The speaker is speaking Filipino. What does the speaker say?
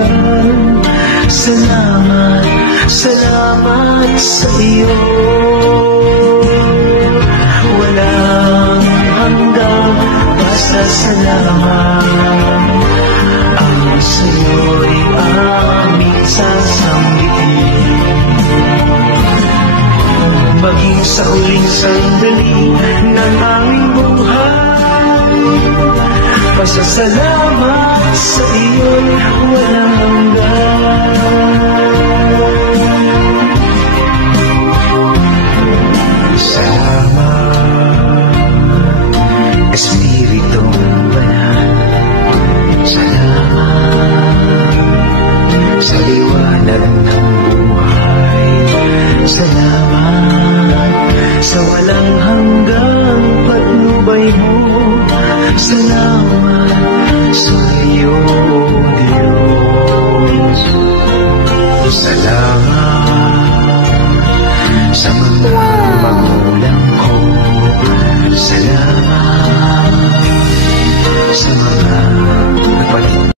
hanggan. Salamat, salamat sa iyo. Walang hanggan, basta salamat. Ang sa'yo'y aming sasambitin. Maging sa huling sandali ng aming buhay, pasasalamat sa iyo'y walang hanggan. Salamat, Espiritong Banal. Salamat sa liwanag ng buhay. Salamat sa walang hanggang patnubay mo. Salamat sa iyo, Diyos. Salamat sa mga magulang ko. Salamat sa mga kapatid